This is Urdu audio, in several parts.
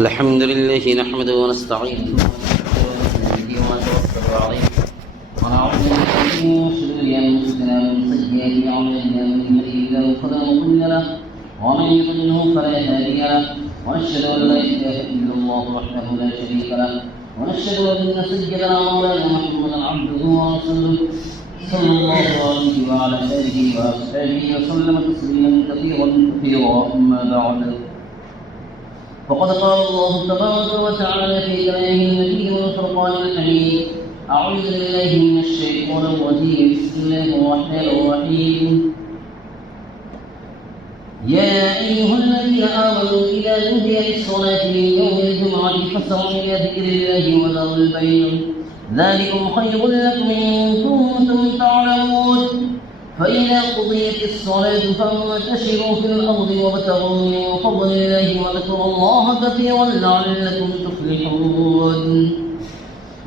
الحمد لله نحمده ونستعينه ونتوكل عليه ونعوذ بالله من شرور انفسنا ومن سيئات اعمالنا من يهده الله فلا مضل له ومن يضلله فلا هادي له ونشهد ان لا اله الا الله وحده لا شريك له ونشهد ان سيدنا مولانا محمدا عبده ورسوله صلى الله عليه وعلى اله واصحابه وسلم تسليما كثيرا اما بعد فقد قال الله تبارك وتعالى في كلامه المجيد والفرقان الحميد أعوذ بالله من الشيطان الرجيم بسم الله الرحمن الرحيم يا أيها الذين آمنوا إذا نودي للصلاة من يوم الجمعة فاسعوا إلى ذكر الله وذروا البيع ذلكم خير لكم إن كنتم تعلمون فإذا قضيت الصلاة فانتشروا في الأرض وابتغوا من فضل الله واذكروا الله كثيرا لعلكم تفلحون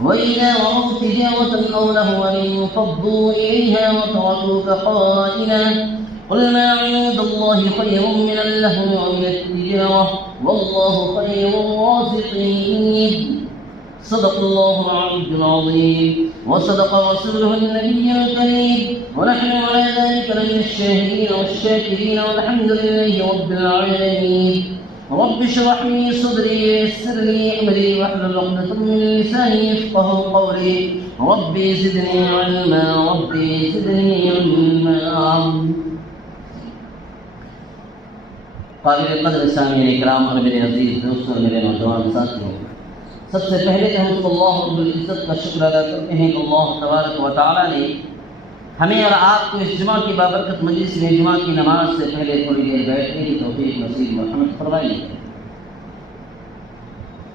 وإذا رأوا تجارة أو لهوا انفضوا إليها وتركوك قائما قل ما عند الله خير من اللهو ومن التجارة والله خير الرازقين صدق الله العلي العظيم وصدق رسوله النبي الكريم ونحن على ذلك لمن الشاهدين والشاكرين والحمد لله رب العالمين رب اشرح لي صدري ويسر لي امري واحلل عقدة من لساني يفقهوا قولي ربي زدني علما ربي زدني علما. قابل قدر سامعین کرام اور میرے عزیز دوستوں میرے نوجوان ساتھیوں، سب سے پہلے تو ہم اللہ رب العزت کا شکر ادا کرتے ہیں کہ اللہ تبارک و تعالیٰ نے ہمیں اور آپ کو اس جمعہ کی بابرکت مجلس میں جمعہ کی نماز سے پہلے تھوڑی دیر بیٹھنے کی توفیق نصیب مرحمت فرمائی ہے.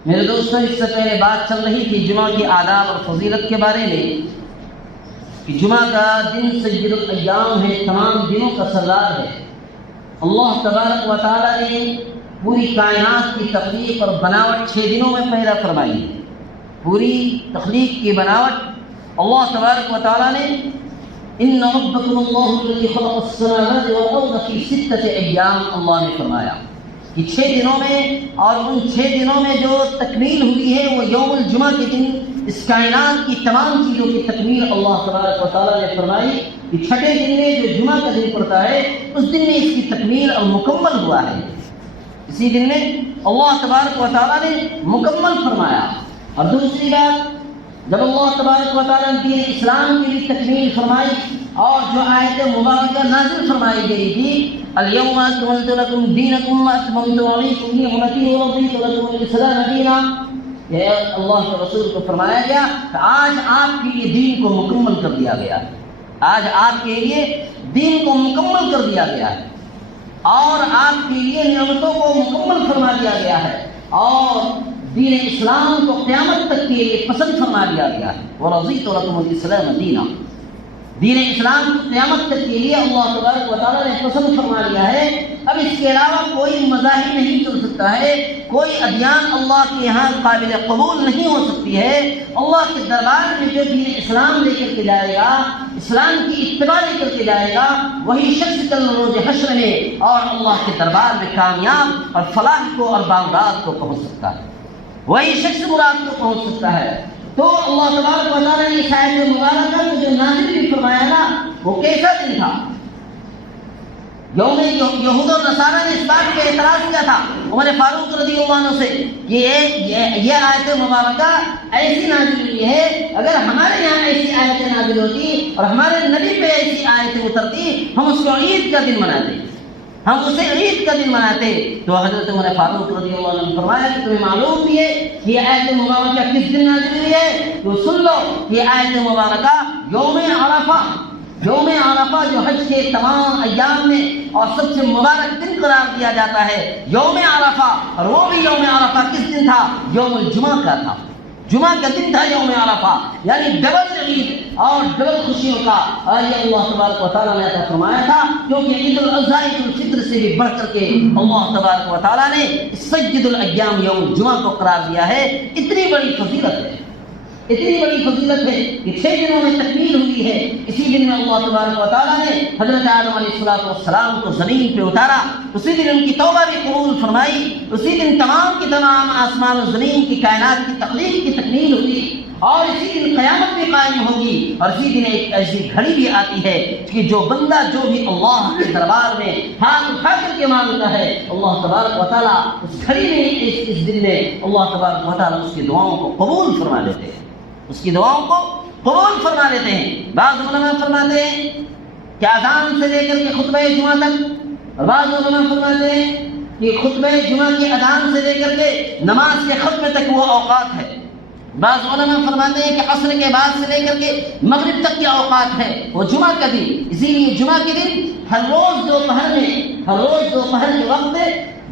میرے دوستوں، اس سے پہلے بات چل رہی تھی جمعہ کی آداب اور فضیلت کے بارے میں کہ جمعہ کا دن سید الایام ہے، تمام دنوں کا سردار ہے. اللہ تبارک و تعالیٰ نے پوری کائنات کی تخلیق اور بناوٹ 6 دنوں میں پیدا فرمائی ہے. پوری تخلیق کی بناوٹ اللہ تبارک و تعالیٰ نے ان ربکم اللہ الذی خلق السماوات والارض فی 6 ایام اللہ نے فرمایا کہ 6 دنوں میں، اور ان 6 دنوں میں جو تکمیل ہوئی ہے وہ یوم الجمعہ کے دن اس کائنات کی تمام چیزوں کی تکمیل اللہ تبارک و تعالیٰ نے فرمائی کہ 6ٹھے دن میں جو جمعہ کا دن پڑتا ہے اس دن میں اس کی تکمیل اور مکمل ہوا ہے. اسی دن میں اللہ تبارک و تعالیٰ نے مکمل فرمایا. اور دوسری بات، جب اللہ تبارک و تعالیٰ نے دین اسلام کی بھی تکمیل فرمائی اور جو آیت مبارکہ نازل فرمائی گئی تھی الیوم اکملت لکم دینکم واتممت علیکم نعمتی ورضیت لکم الاسلام دینا، یہ اللہ کے رسول کو فرمایا گیا کہ آج آپ کے لیے دین کو مکمل کر دیا گیا ہے، آج آپ کے لیے دین کو مکمل کر دیا گیا ہے اور آپ کے لیے نعمتوں کو مکمل فرما دیا گیا ہے اور دین اسلام کو قیامت تک کے لیے پسند فرما دیا گیا ہے. وَرَضِيتُ لَكُمُ الْإِسْلَامَ دِينًا، دین اسلام کو قیامت تک کے لیے اللہ تبارک و تعالیٰ نے پسند فرما دیا ہے. اب اس کے علاوہ کوئی مذاہب نہیں چل سکتا ہے، کوئی ادیان اللہ کے یہاں قابل قبول نہیں ہو سکتی ہے. اللہ کے دربار میں جو دین اسلام لے کر کے جائے گا، اسلام کی اتباع لے کر کے جائے گا، وہی شخص کل روز حشر میں اور اللہ کے دربار میں کامیاب اور فلاح کو اور بامداد کو پہنچ سکتا ہے، وہی شخص مراد کو پہنچ سکتا ہے. تو اللہ تبارک و تعالیٰ نے اس آیت مبارکہ کو جو نازل بھی فرمایا نا، وہ کیسا دن تھا؟ یوم یہود اور نصارہ نے اس بات پہ اعتراض کیا تھا عمر فاروق رضی اللہ عنہ سے کہ یہ آیت مبارکہ ایسی نازل ہوئی ہے، اگر ہمارے یہاں ایسی آیتیں نازل ہوتی اور ہمارے نبی پہ ایسی آیتیں اترتی ہم اس کو عید کا دن مناتے، ہم اسے عید کا دن مناتے. تو حضرت عمر فاروق رضی اللہ عنہ نے فرمایا کہ تمہیں معلوم بھی ہے کہ یہ آیت مبارکہ کس دن نازل ہوئی ہے؟ تو سن لو، یہ آیت مبارکہ یوم عرفہ جو حج کے تمام ایام میں اور سب سے مبارک دن قرار دیا جاتا ہے، یوم عرفہ. اور وہ بھی یوم عرفہ کس دن تھا؟ یوم الجمعہ کا تھا، جمعہ کا دن تھا یوم عرفہ، یعنی ڈبل عید اور ڈبل خوشیوں کا. اور یہ اللہ تبارک و تعالیٰ نے عطا فرمایا تھا کیونکہ عید الاضحیٰ عید الفطر سے بھی بڑھ کر کے اللہ تبارک و تعالیٰ نے سید الایام یوم الجمعہ کو قرار دیا ہے. اتنی بڑی فضیلت ہے، اتنی بڑی فضیلت ہے کہ 6 دنوں میں تکمیل ہوئی ہے۔ اسی دن میں اللہ تبارک و تعالیٰ نے حضرت آدم علیہ السلام کو زمین پہ اتارا، اسی دن ان کی توبہ بھی قبول فرمائی، اسی دن تمام کی تمام آسمان و زمین کی کائنات کی تخلیق کی تکمیل ہوئی، اور اسی دن قیامت بھی قائم ہوگی، اور اسی دن ایک ایسی گھڑی بھی آتی ہے کہ جو بندہ جو بھی اللہ کے دربار میں ہاتھ اٹھا کر کے مانگتا ہے، اللہ تبارک و تعالیٰ اس گھڑی میں اس دن میں اللہ تبارک و تعالیٰ اس کی دعاؤں کو قبول فرما لیتے ہیں، اس کی دعاؤں کو قبول فرما لیتے ہیں۔ بعض علماء فرماتے ہیں کہ اذان سے لے کر کے خطبہ جمعہ تک، اور بعض علماء فرماتے ہیں کہ خطبہ جمعہ کی اذان سے لے کر کے نماز کے ختم تک وہ اوقات ہے۔ بعض علماء فرماتے ہیں کہ عصر کے بعد سے لے کر کے مغرب تک کے اوقات ہے وہ جمعہ کا دن، اسی لیے جمعہ کے دن ہر روز دوپہر کے وقت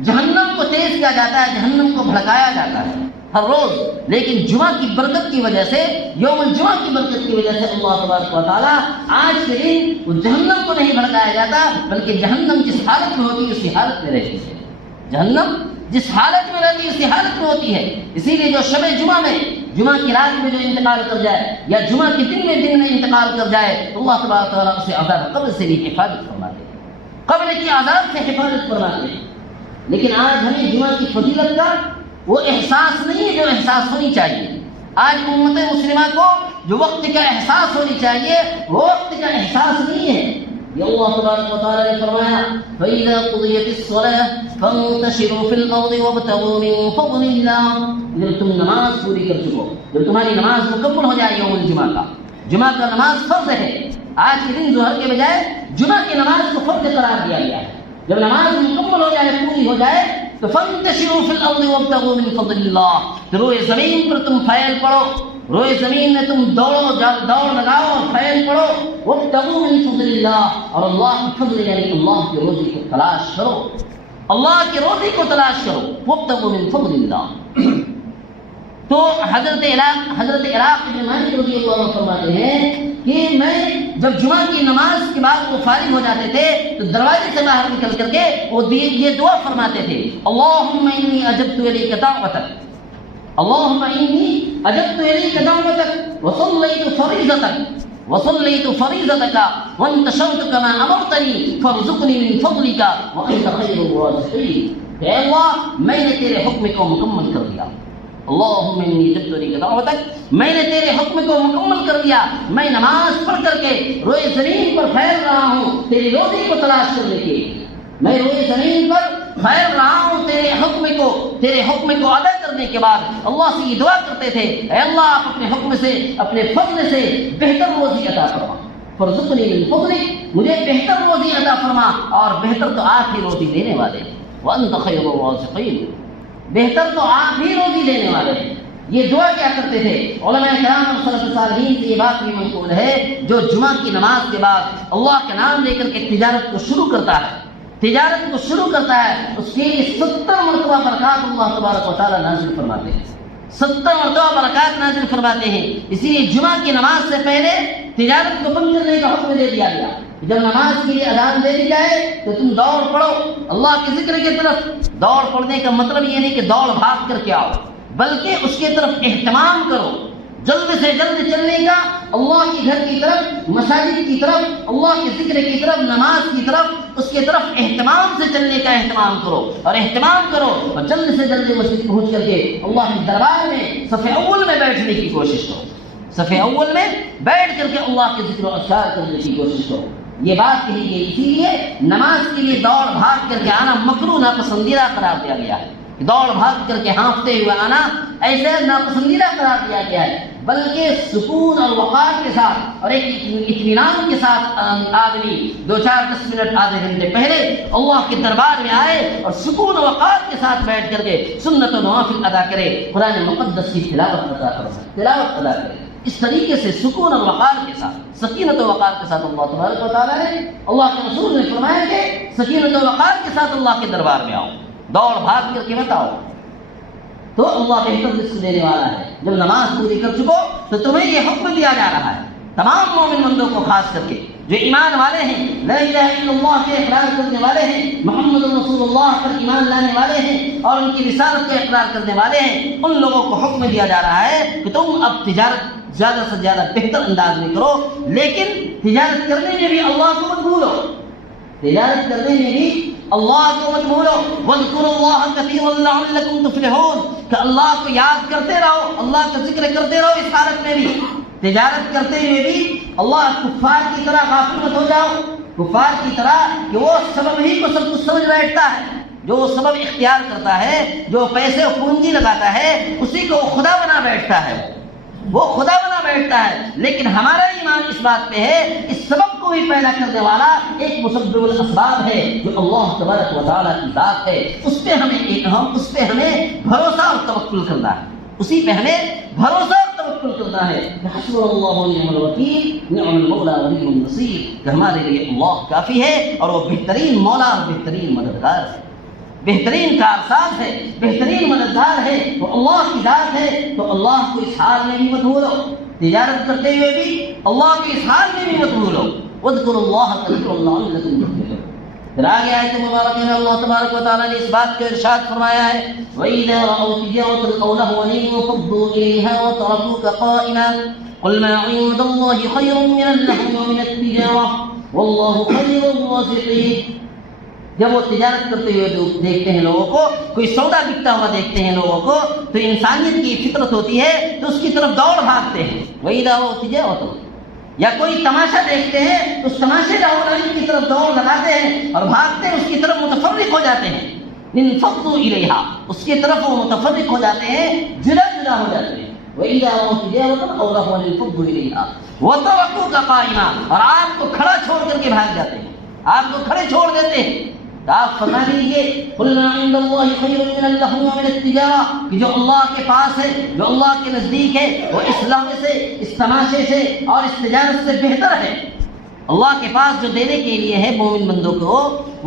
جہنم کو تیز کیا جاتا ہے، جہنم کو بھڑکایا جاتا ہے ہر روز، لیکن جمعہ کی برکت کی وجہ سے، یوم الجمعہ کی برکت کی وجہ سے اللہ تبارک و تعالیٰ آج کے دن وہ جہنم کو نہیں بھڑکایا جاتا، بلکہ جہنم جس حالت میں ہوتی ہے اسی حالت میں رہتی ہے، جہنم جس حالت میں رہتی ہے اسی حالت میں ہوتی ہے۔ اسی لیے جو شب جمعہ میں، جمعہ کی رات میں جو انتقال کر جائے، یا جمعہ کے دن میں انتقال کر جائے، تو اللہ تبارک و تعالیٰ اسے عذاب قبر سے بھی حفاظت فرماتے ہیں، قبر کی عذاب سے حفاظت فرماتے ہیں۔ لیکن آج ہمیں جمعہ کی فضیلت کا وہ احساس نہیں ہے جو احساس ہونی چاہیے۔ آج امت مسلمہ کو جو وقت کا احساس ہونی چاہیے وہ وقت کا احساس نہیں ہے۔ یہ اللہ تبارک و تعالیٰ نے فرمایا فَإِذَا قُضِيَتِ الصَّلَاةُ فَانتَشِرُوا فِي الْأَرْضِ وَابْتَغُوا مِن فَضْلِ اللَّهِ۔ جب تم نماز پوری کر چکو، جب تمہاری نماز مکمل ہو جائے یوم الجمعہ کا، جمعہ کا نماز فرض ہے، آج کے دن ظہر کے بجائے جمعہ کی نماز کو فرض قرار دیا گیا ہے۔ جب نماز مکمل ہو جائے، پوری ہو جائے، تو فَانتَشِرُوا فِي الْأَرْضِ وَابْتَغُوا مِن فَضْلِ اللَّهِ، تو روئے زمین پر تم پھیل پڑو، روئے زمین میں تم دوڑ لگاؤ اور پھیل پڑو، وَابْتَغُوا مِن فَضْلِ اللَّهِ، اور اللہ کی فضل یعنی اللہ کی روزی کو تلاش کرو، اللہ کی روزی کو تلاش کرو، وَابْتَغُوا مِن فَضْلِ اللَّهِ۔ تو حضرت عراق بن مالک رضی اللہ عنہ فرماتے ہیں کہ میں جب جمعہ کی نماز کے بعد وہ فارغ ہو جاتے تھے تو دروازے سے باہر نکل کر کے وہ یہ دعا فرماتے تھے، اللہم انی اجبت الیک دعوتک، اللہم انی اجبت الیک دعوتک وصلیت فریضتک وانتشرت کما امرتنی فارزقنی من فضلک وانت خیر الرازقین۔ کہ اے اللہ میں نے تیرے حکم کو مکمل کر دیا، اللہم انی اجبت الیک دعوتک، میں نے تیرے حکم کو مکمل کر دیا، میں نماز پڑھ کر کے روئے زمین پر پھیل رہا ہوں تیری روزی کو تلاش کرنے کے لیے، میں روئے زمین پر پھیل رہا ہوں تیرے حکم کو ادا کرنے کے بعد اللہ سے یہ دعا کرتے تھے، اے اللہ آپ اپنے حکم سے، اپنے فضل سے بہتر روزی عطا فرما، فرزقنی من فضلک، مجھے بہتر روزی عطا فرما، اور بہتر تو آپ ہی روزی دینے والے ہیں، وانت خیر الرازقین، بہتر تو آپ ہی روزی دینے والے ہیں۔ یہ دعا کیا کرتے تھے علماء کرام اور سلف صالحین سے یہ بات بھی منقول ہے، جو جمعہ کی نماز کے بعد اللہ کا نام لے کر کے تجارت کو شروع کرتا ہے، اس کے لیے 70 مرتبہ برکات اللہ تبارک و تعالیٰ نازل فرماتے ہیں، 70 مرتبہ برکات نازل فرماتے ہیں۔ اسی لیے جمعہ کی نماز سے پہلے تجارت کو بند کرنے کا حکم دے دیا گیا، جب نماز کے لیے اذان دے دی جائے تو تم دوڑ پڑو اللہ کے ذکر کی طرف۔ دوڑ پڑنے کا مطلب یہ نہیں کہ دوڑ بھاگ کر کے آؤ، بلکہ اس کی طرف اہتمام کرو، جلد سے جلد چلنے کا، اللہ کے گھر کی طرف، مساجد کی طرف، اللہ کے ذکر کی طرف، نماز کی طرف، اس کی طرف اہتمام سے چلنے کا اہتمام کرو، اور جلد سے جلد مسجد پہنچ کر کے اللہ کے دربار میں صف اول میں بیٹھنے کی کوشش کرو، صف اول میں بیٹھ کر کے اللہ کے ذکر و اذکار کرنے کی کوشش کرو۔ یہ بات کہی گئی، اسی لیے نماز کے لیے دوڑ بھاگ کر کے آنا مکروہ ناپسندیدہ قرار دیا گیا ہے، دوڑ بھاگ کر کے ہانفتے ہوئے آنا ایسے ناپسندیدہ قرار دیا گیا ہے، بلکہ سکون اور وقار کے ساتھ اور ایک اطمینان کے ساتھ آدمی 2-4-10 منٹ آدھے گھنٹے پہلے اللہ کے دربار میں آئے اور سکون و وقار کے ساتھ بیٹھ کر کے سنت و نوافل ادا کرے، قرآن مقدس کی تلاوت ادا کرے، اس طریقے سے سکون اور وقار کے ساتھ، سکینت و وقار کے ساتھ اللہ تبارک و تعالیٰ نے، اللہ کے رسول نے فرمایا کہ سکینت و وقار کے ساتھ اللہ کے دربار میں آؤ، دوڑ بھاگ کر کے مت آؤ، تو اللہ بہتر رزق دینے والا ہے۔ جب نماز پوری کر چکو تو تمہیں یہ حکم دیا جا رہا ہے تمام مومن بندوں کو خاص کر کے جو ایمان والے ہیں، لا الہ الا اللہ کے اقرار کرنے والے ہیں، محمد رسول اللہ پر ایمان لانے والے ہیں اور ان کی رسالت کا اقرار کرنے والے ہیں، ان لوگوں کو حکم دیا جا رہا ہے کہ تم اب تجارت زیادہ سے زیادہ بہتر انداز میں کرو، لیکن تجارت کرنے میں بھی اللہ کو مت بھولو، تجارت کرنے میں بھی اللہ کو مت بھولو۔ وَاذْكُرُوا اللَّهَ كَثِيرًا لَعَلَّكُمْ تُفْلِحُونَ، کہ اللہ کو یاد کرتے رہو، اللہ کا ذکر کرتے رہو اس حالت میں بھی، تجارت کرتے ہوئے بھی اللہ کفار کی طرح غافل مت ہو جاؤ، کفار کی طرح کہ وہ سبب ہی کو سب کچھ سمجھ بیٹھتا ہے، جو سبب اختیار کرتا ہے، جو پیسے و پونجی لگاتا ہے، اسی کو وہ خدا بنا بیٹھتا ہے، وہ خدا بنا بیٹھتا ہے۔ لیکن ہمارا ایمان اس بات پہ ہے، اس سبب کو بھی پیدا کرنے والا ایک مسبب الاسباب ہے جو اللہ تبارک و تعالیٰ کی ذات ہے، اس پہ ہمیں بھروسہ اور توکل کرنا ہے، اسی پہ ہمیں بھروسہ اور توکل کرنا ہے۔ حسبنا اللہ ونعم الوکیل نعم المولا ونعم النصیر، کہ ہمارے لیے اللہ کافی ہے اور وہ بہترین مولا اور بہترین مددگار ہے، بہترین کارساز ہے، بہترین مددگار ہے، وہ اللہ کی ذات ہے۔ تو اللہ کو اس حال میں بھی مت بھولو، تجارت کرتے ہوئے بھی اللہ کو اس حال میں بھی مت بھولو۔ واذکروا اللہ کثیرا لعلکم تفلحون۔ پھر آگے آیت مبارکہ میں اللہ تبارک و تعالیٰ نے اس بات کو ارشاد فرمایا ہے، وَإِذَا رَأَوْا تِجَارَةً أَوْ لَهْوًا انفَضُّوا إِلَيْهَا وَتَرَكُوكَ قَائِمًا قُلْ مَا عِندَ اللَّهِ خَيْرٌ مِّنَ اللَّهْوِ وَمِنَ التِّجَارَةِ وَاللَّهُ خَيْرُ الرَّازِقِينَ۔ جب وہ تجارت کرتے ہوئے دیکھتے ہیں لوگوں کو، کوئی سودا بکتا ہوا دیکھتے ہیں لوگوں کو، تو انسانیت کی فطرت ہوتی ہے تو اس کی طرف دوڑ بھاگتے ہیں، وَإِذَا رَأَوْا تِجَارَةً، یا کوئی تماشا دیکھتے ہیں تو اس تماشے کی طرف دوڑ لگاتے ہیں اور بھاگتے ہیں، اس کی طرف متفرق ہو جاتے ہیں، انفضوا الیہا، اس کی طرف وہ متفرق ہو جاتے ہیں، جدا جدا ہو جاتے ہیں۔ وَإِذَا رَأَوْا تِجَارَةً أَوْ لَهْوًا انفضوا الیہا وَتَرَكُوكَ قَائِمًا، اور آپ کو کھڑا چھوڑ کر کے بھاگ جاتے ہیں، آپ کو کھڑے چھوڑ دیتے ہیں۔ تو آپ فرما دیجیے قُلْ مَا عِندَ اللَّهِ خَيْرٌ مِّنَ اللَّهْوِ وَمِنَ التِّجَارَةِ، کہ جو اللہ کے پاس ہے، جو اللہ کے نزدیک ہے، وہ اس لہو سے، اس تماشے سے اور اس تجارت سے بہتر ہے۔ اللہ کے پاس جو دینے کے لیے ہے مومن بندوں کو،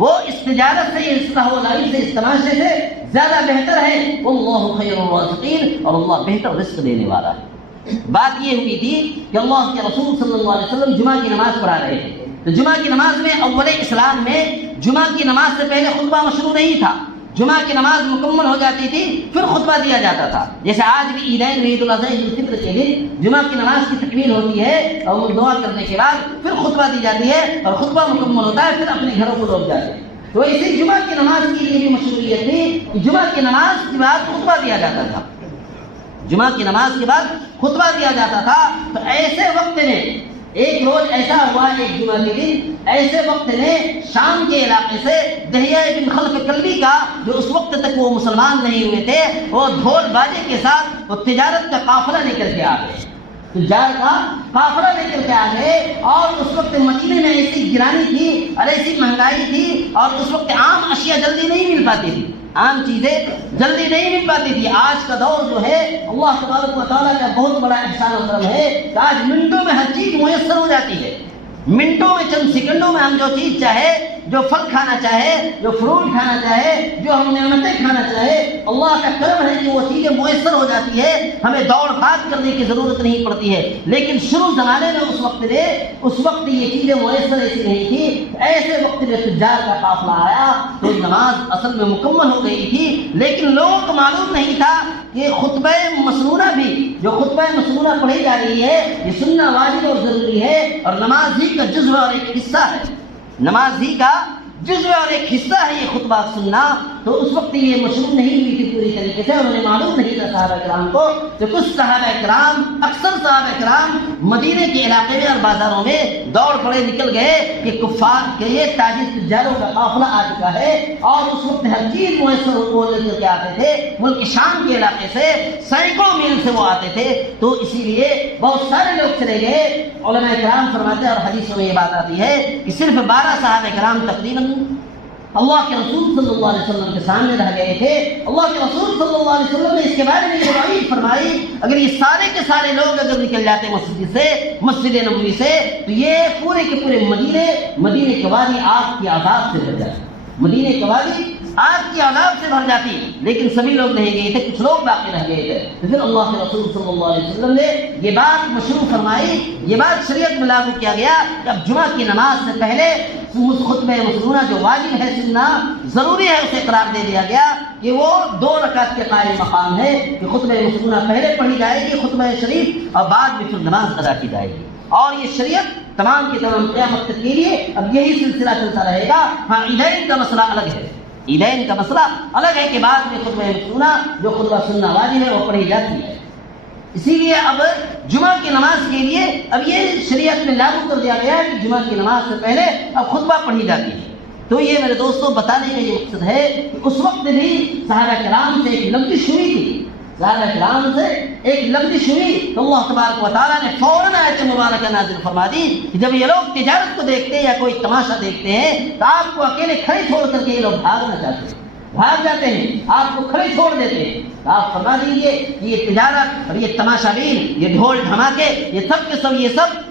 وہ اس تجارت سے، اس لہو و لعب سے، اس تماشے سے زیادہ بہتر ہے۔ وَاللَّهُ خَيْرُ الرَّازِقِينَ، اور اللہ بہتر رزق دینے والا ہے۔ بات یہ ہوئی تھی کہ اللہ کے رسول صلی اللہ علیہ وسلم جمعہ کی نماز پڑھا رہے تھے، تو جمعہ کی نماز میں اول اسلام میں جمعہ کی نماز سے پہلے خطبہ مشروع نہیں تھا، جمعہ کی نماز مکمل ہو جاتی تھی پھر خطبہ دیا جاتا تھا۔ جیسے آج بھی عیدین، عید الاضحیٰ، عید الفطر کے دن جمعہ کی نماز کی تکمیل ہوتی ہے اور دعا کرنے کے بعد پھر خطبہ دی جاتی ہے اور خطبہ مکمل ہوتا ہے، پھر اپنے گھروں کو لوٹ جاتے ہیں۔ تو اسی جمعہ کی نماز کی لیے بھی مشروعیت تھی کہ جمعہ کی نماز کے بعد خطبہ دیا جاتا تھا، جمعہ کی نماز کے بعد خطبہ دیا جاتا تھا۔ تو ایسے وقت نے، ایک روز ایسا ہوا، ایک جمعہ کے دن ایسے وقت نے شام کے علاقے سے دہیہ بن خلف کلبی کا، جو اس وقت تک وہ مسلمان نہیں ہوئے تھے، وہ ڈھول باجے کے ساتھ وہ تجارت کا قافلہ لے کر کے آ گئے، تجارت کا قافلہ لے کر کے آ گئے۔ اور اس وقت مدینے میں ایسی گرانی تھی اور ایسی مہنگائی تھی، اور اس وقت عام اشیاء جلدی نہیں مل پاتی تھی، عام چیزیں جلدی نہیں مل پاتی تھی۔ آج کا دور جو ہے اللہ تبارک و تعالیٰ کا بہت بڑا احسان و کرم ہے کہ آج منٹوں میں ہر چیز میسر ہو جاتی ہے، منٹوں میں، چند سیکنڈوں میں ہم جو چیز چاہے، جو پھل کھانا چاہے، جو فروٹ کھانا چاہے، جو ہم نعمتیں کھانا چاہے، اللہ کا کرم ہے کہ وہ چیزیں میسر ہو جاتی ہے، ہمیں دوڑ بھاگ کرنے کی ضرورت نہیں پڑتی ہے۔ لیکن شروع زمانے میں اس وقت یہ چیزیں میسر ایسی نہیں تھی۔ ایسے وقت میں تجار کا قافلہ آیا تو نماز اصل میں مکمل ہو گئی تھی، لیکن لوگوں کو معلوم نہیں تھا کہ خطبہ مسنونہ بھی، جو خطبہ مسنونہ پڑھی جا رہی ہے، یہ سننا واجب اور ضروری ہے اور نماز ہی کا جزو اور ایک حصہ ہے، نماز ہی کا جزو اور ایک حصہ ہے یہ خطبہ سننا۔ تو اس وقت یہ مشروع نہیں ہوئی تھی پوری طریقے سے، انہیں معلوم نہیں تھا صحابہ کرام کو، تو کچھ صحابہ کرام، اکثر صحابہ کرام مدینے کے علاقے میں اور بازاروں میں دوڑ پڑے نکل گئے کہ کفار کے یہ تاجر تجاروں کا قافلہ آ چکا ہے، اور اس وقت ہر چیز میسر وہ لے کر کے آتے تھے، ملک شام کے علاقے سے سینکڑوں میل سے وہ آتے تھے۔ تو اسی لیے بہت سارے لوگ چلے گئے۔ علماء کرام فرماتے ہیں اور حدیثوں میں یہ بات آتی ہے کہ صرف 12 صحابہ کرام تقریباً اللہ کے رسول صلی اللہ علیہ وسلم کے سامنے رہ گئے تھے۔ اللہ کے رسول صلی اللہ علیہ وسلم نے اس کے بارے میں یہ وعید فرمائی، اگر یہ سارے کے سارے لوگ اگر نکل جاتے مسجد نبوی سے، تو یہ پورے کے پورے مدینے کے وادی آگ کی عذاب سے بچ جاتے، مدینے کے وادی آگ کی عذاب سے بھر جاتی، لیکن سبھی لوگ نہیں گئے تھے، کچھ لوگ باقی رہ گئے تھے۔ تو پھر اللہ کے رسول صلی اللہ علیہ وسلم نے یہ بات مشروع فرمائی، یہ بات شریعت میں لاگو کیا گیا کہ اب جمعہ کی نماز سے پہلے خطبہ مسنونہ جو واجب ہے سننا ضروری ہے، اسے قرار دے دیا گیا کہ وہ 2 رکعت کے قائم مقام ہے کہ خطبہ مسنونہ پہلے پڑھی جائے گی خطبہ شریف، اور بعد میں پھر نماز ادا کی جائے گی۔ اور یہ شریعت تمام کی تمام قیامت تک کے لیے اب یہی سلسلہ چلتا رہے گا۔ ہاں عیدین کا مسئلہ الگ ہے، عیدین کا مسئلہ الگ ہے کہ بعد میں خطبہ مسنونہ جو خطبہ سننا واجب ہے وہ پڑھی جاتی ہے۔ اسی لیے اب جمعہ کی نماز کے لیے اب یہ شریعت میں لاگو کر دیا گیا ہے کہ جمعہ کی نماز سے پہلے اب خطبہ پڑھی جاتی ہے۔ تو یہ میرے دوستوں بتانے کا یہ مقصد ہے کہ اس وقت بھی صحابہ کرام سے ایک لفزش ہوئی تھی، صحابہ کرام سے ایک لفزش ہوئی تو اللہ تبارک و تعالیٰ نے فوراً آیت مبارکہ نازل فرما دی کہ جب یہ لوگ تجارت کو دیکھتے ہیں یا کوئی تماشا دیکھتے ہیں تو آپ کو اکیلے کھڑے چھوڑ کر کے یہ لوگ بھاگنا چاہتے ہیں، بھاگ جاتے ہیں، آپ کو کھڑے چھوڑ دیتے ہیں۔ تو آپ فرما دیجیے کہ یہ تجارت اور یہ تماشا بین، یہ ڈھول دھماکے، یہ سب کے سب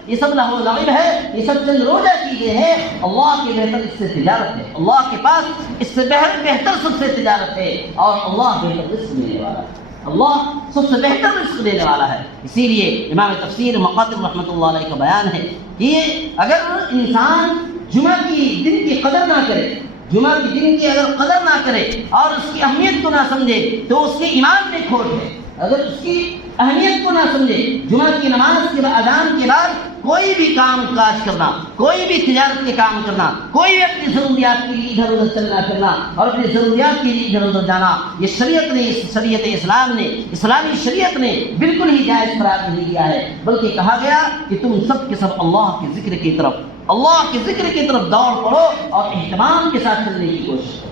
یہ سب لہو و لعب ہے، یہ سب چند روزہ چیزیں ہیں۔ اللہ کی بہتر اس سے تجارت ہے، اللہ کے پاس اس سے بہتر سب سے تجارت ہے، اور اللہ بہتر رزق دینے والا ہے، اللہ سب سے بہتر رزق دینے والا ہے۔ اسی لیے امام تفسیر مقاتل رحمۃ اللہ علیہ کا بیان ہے کہ اگر انسان جمعہ کی دن کی قدر نہ کرے، جمعہ کی دن کی اگر قدر نہ کرے اور اس کی اہمیت کو نہ سمجھے تو اس کے ایمان میں کھوٹ ہے۔ اگر اس کی اہمیت کو نہ سمجھے، جمعہ کی نماز کے اذان کے بعد کوئی بھی کام کاج کرنا، کوئی بھی تجارت کے کام کرنا، کوئی بھی اپنی ضروریات کے لیے ادھر ادھر چلنا پھرنا اور اپنی ضروریات کے لیے ادھر ادھر جانا، یہ شریعت نے، شریعت اسلام نے، اسلامی شریعت نے بالکل ہی جائز قرار نہیں دیا ہے، بلکہ کہا گیا کہ تم سب کے سب اللہ کے ذکر کی طرف، اللہ کے ذکر کی طرف دوڑ پڑو اور اہتمام کے ساتھ چلنے کی کوشش کرو،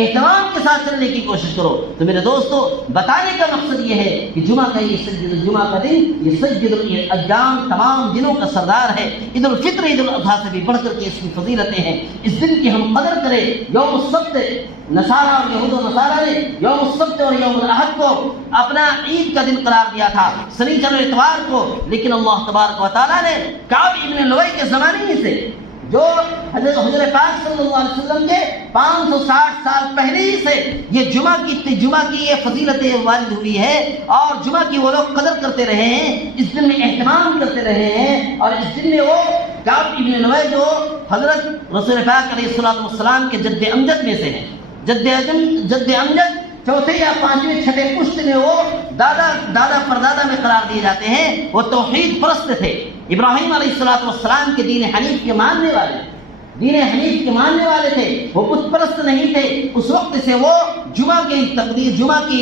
اہتمام کے ساتھ چلنے کی کوشش کرو۔ تو میرے دوستو بتانے کا مقصد یہ ہے کہ جمعہ کا یہ سجد الجمعہ کا دن یہ سجد الایام تمام دنوں کا سردار ہے۔ عید الفطر عید الاضحیٰ سے بھی بڑھ کر کے اس کی فضیلتیں ہیں، اس دن کی ہم قدر کریں۔ یوم السبت نصارہ اور یہود و نصارہ نے یوم السبت اور یوم الاحد کو اپنا عید کا دن قرار دیا تھا، سنیچر و اتوار کو، لیکن اللہ تبارک و تعالیٰ نے کعب ابن لؤی کے زمانے ہی سے، جو حضرت پاک صلی اللہ علیہ وسلم کے 560 سال پہلے ہی سے یہ جمعہ کی یہ فضیلت وارد ہوئی ہے، اور جمعہ کی وہ لوگ قدر کرتے رہے ہیں، اس دن میں اہتمام کرتے رہے ہیں، اور اس دن میں وہ کعب ابن لؤی جو حضرت رسول پاک علیہ الصلوۃ والسلام کے جد امجد میں سے ہیں، جد امجد چوتھے یا پانچویں چھٹے پشت میں وہ دادا پردادا میں قرار دیے جاتے ہیں، وہ توحید پرست تھے، ابراہیم علیہ الصلوۃ والسلام کے دین حنیف کے ماننے والے تھے، وہ بت پرست نہیں تھے۔ اس وقت سے وہ جمعہ کے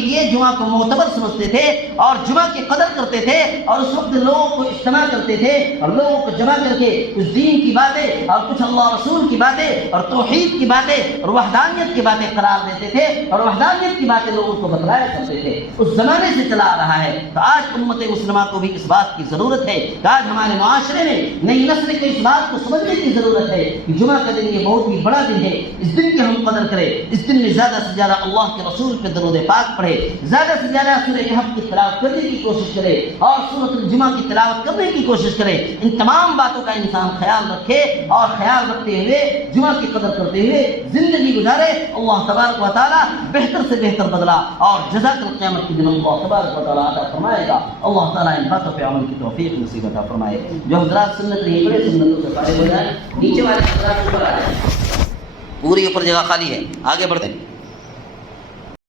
لیے جمعہ کو معتبر سمجھتے تھے اور جمعہ کی قدر کرتے تھے، اور اس وقت لوگوں کو اجتماع کرتے تھے اور لوگوں کو جمع کر کے کچھ دین کی باتیں اور کچھ اللہ رسول کی باتیں اور توحید کی باتیں اور وحدانیت کی باتیں قرار دیتے تھے، اور وحدانیت کی باتیں لوگوں کو بتلایا کرتے تھے۔ اس زمانے سے چلا آ رہا ہے۔ تو آج امت مسلمہ کو بھی اس بات کی ضرورت ہے کہ آج ہمارے معاشرے میں نئی نسل کو اس بات کو سمجھنے کی ضرورت ہے کہ جمعہ کا دن یہ بہت ہی بڑا دن ہے، اس دن کی ہم قدر کریں، اس دن میں زیادہ سے زیادہ اللہ کے رسول پہ درود پاک پڑھے، زیادہ سے زیادہ سورہ کہف کی تلاوت کرنے کی کوشش کرے اور سورۃ الجمعہ کی تلاوت کرنے کی کوشش کرے۔ ان تمام باتوں کا انسان خیال رکھے اور خیال رکھتے ہوئے جمعہ کی قدر کرتے ہوئے زندگی گزارے۔ اللہ تبارک و تعالیٰ بہتر سے بہتر بدلا اور جزاء القیامت کے دن اللہ تبارک و تعالیٰ عطا فرمائے گا۔ اللہ تعالیٰ ان باتوں پہ عمل کی توفیق نصیب عطا فرمائے۔ جو حضرات سنت نہیں پڑے سنتوں سے فارغ ہو جائیں، نیچے والے حضرات اوپر آ جائیں، پوری اوپر جگہ خالی ہے، آگے بڑھتے ہیں۔